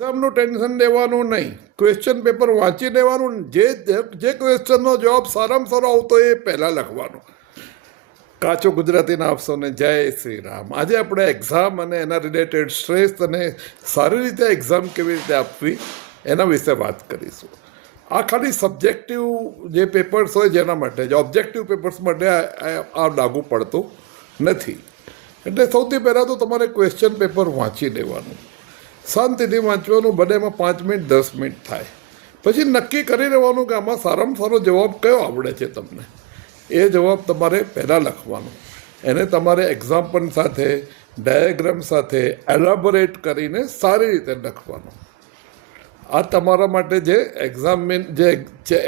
એક્ઝામનું tension લેવાનું નહીં, question paper વાંચી લેવાનું. જે ક્વેશ્ચનનો જવાબ સારામાં સારો આવતો એ પહેલાં લખવાનો. કાચો ગુજરાતીના આપશો ને જય શ્રી રામ. આજે આપણે એક્ઝામ અને એના રિલેટેડ સ્ટ્રેસ અને સારી રીતે એક્ઝામ કેવી રીતે આપવી એના વિશે વાત કરીશું. આ ખાલી સબ્જેક્ટિવ જે પેપર્સ હોય જેના માટે જ, ઓબ્જેક્ટિવ પેપર્સ માટે આ લાગુ પડતું નથી. એટલે સૌથી પહેલાં તો તમારે ક્વેશ્ચન પેપર વાંચી લેવાનું, શાંતિથી વાંચવાનું. બને એમાં 5 મિનિટ 10 મિનિટ થાય. પછી નક્કી કરી લેવાનું કે આમાં સારામાં સારો જવાબ કયો આવડે છે તમને. એ જવાબ તમારે પહેલાં લખવાનો. એને તમારે એક્ઝામ્પલ સાથે, ડાયાગ્રામ સાથે એલાબોરેટ કરીને સારી રીતે લખવાનો. આ તમારા માટે જે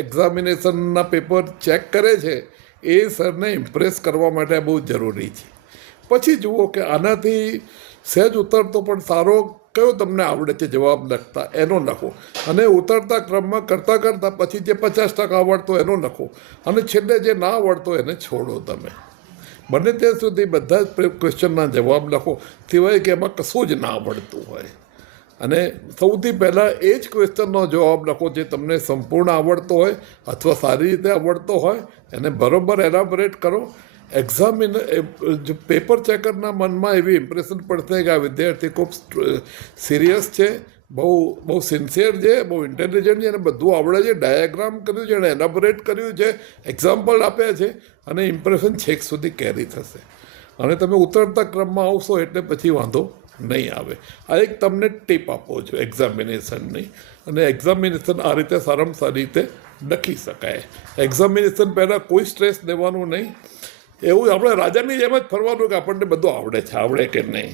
એક્ઝામિનેશનના પેપર ચેક કરે છે એ સરને ઇમ્પ્રેસ કરવા માટે બહુ જરૂરી છે. પછી જુઓ કે આનાથી સહેજ ઉતરતો પણ સારો કયો તમને આવડે છે જવાબ લખતા, એનો લખો. અને ઉતરતા ક્રમમાં કરતાં કરતાં પછી જે 50% આવડતો એનો લખો. અને છેલ્લે જે ના આવડતો એને છોડો. તમે બને ત્યાં સુધી બધા જ ક્વેશ્ચનના જવાબ લખો, સિવાય કે એમાં કશું જ ના આવડતું હોય. અને સૌથી પહેલાં એ જ ક્વેશ્ચનનો જવાબ લખો જે તમને સંપૂર્ણ આવડતો હોય અથવા સારી રીતે આવડતો હોય. એને બરાબર એલાબોરેટ કરો. પેપર ચેકરના મનમાં એવી ઇમ્પ્રેશન પડશે કે આ વિદ્યાર્થી ખૂબ સિરિયસ છે, બહુ સિન્સિયર છે, બહુ ઇન્ટેલિજન્ટ છે, અને બધું આવડે છે. ડાયાગ્રામ કર્યું છે, એણે એલાબોરેટ કર્યું છે, એક્ઝામ્પલ આપ્યા છે, અને ઇમ્પ્રેશન છેક સુધી કેરી થશે. અને તમે ઉતરતા ક્રમમાં આવશો એટલે પછી વાંધો નહીં આવે. આ એક તમને ટીપ આપો છો એક્ઝામિનેશનની. અને એક્ઝામિનેશન આ રીતે સારામાં સારી રીતે લખી શકાય. એક્ઝામિનેશન પહેલાં કોઈ સ્ટ્રેસ લેવાનું નહીં. એવું આપણે રાજાની જેમ જ ફરવાનું કે આપણને બધું આવડે કે નહીં.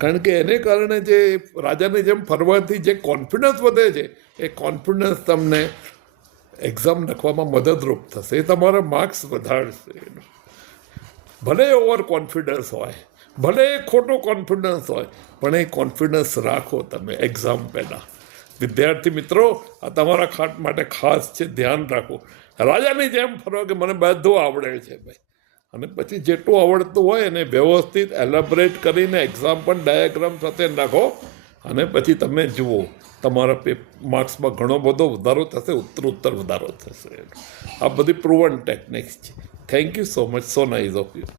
કારણ કે એને કારણે જે રાજાની જેમ ફરવાથી જે કોન્ફિડન્સ વધે છે એ કોન્ફિડન્સ તમને એક્ઝામ લખવામાં મદદરૂપ થશે. એ તમારા માર્ક્સ વધારશે. ભલે ઓવર કોન્ફિડન્સ હોય, ભલે ખોટો કોન્ફિડન્સ હોય, પણ એ કોન્ફિડન્સ રાખો તમે એક્ઝામ પહેલાં. વિદ્યાર્થી મિત્રો, આ તમારા માટે ખાસ છે, ધ્યાન રાખો. રાજાની જેમ ફરો કે મને બધું આવડે છે ભાઈ. અને પછી જેટલું આવડતું હોય એને વ્યવસ્થિત એલાબોરેટ કરીને એક્ઝામ્પલ ડાયાગ્રામ સાથે નાખો. અને પછી તમે જુઓ તમારા માર્ક્સમાં ઘણો બધો વધારો થશે, ઉત્તરોત્તર વધારો થશે. આ બધી પ્રૂવન ટેકનિક્સ છે. Thank you so much. So nice of you.